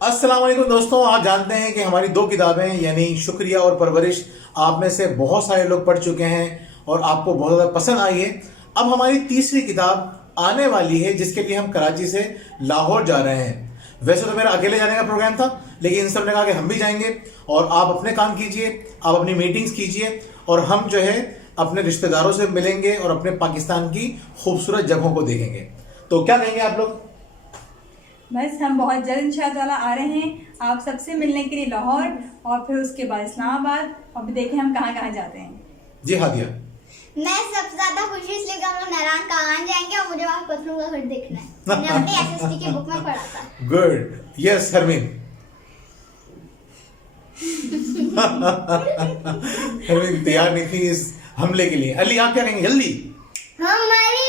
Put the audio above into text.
अस्सलाम वालेकुम दोस्तों, आप जानते हैं कि हमारी दो किताबें यानी शुक्रिया और परवरिश आप में से बहुत सारे लोग पढ़ चुके हैं और आपको बहुत ज़्यादा पसंद आई है। अब हमारी तीसरी किताब आने वाली है जिसके लिए हम कराची से लाहौर जा रहे हैं। वैसे तो मेरा अकेले जाने का प्रोग्राम था, लेकिन इन सब ने कहा कि हम भी जाएंगे और आप अपने काम कीजिए, आप अपनी मीटिंग्स कीजिए और हम जो है अपने रिश्तेदारों से मिलेंगे और अपने पाकिस्तान की खूबसूरत जगहों को देखेंगे। तो क्या कहेंगे आप लोग? बस हम बहुत जल्द इंशाअल्लाह आ रहे हैं आप सबसे मिलने के लिए लाहौर और फिर उसके बाद इस्लामाबाद और भी देखें हम कहाँ कहाँ जाते हैं। जी हादिया। मैं सबसे ज्यादा खुशी इसलिए कि हम लोग नारायण कहाँ जाएंगे और मुझे वहाँ पत्थरों का घर देखना है। मैंने अपनी एसएसटी की बुक में पढ़ा था। Good, yes Harmeen. हरमीन तैयार नहीं थी इस हमले के लिए। अली आप क्या कहेंगे जल्दी? हमारी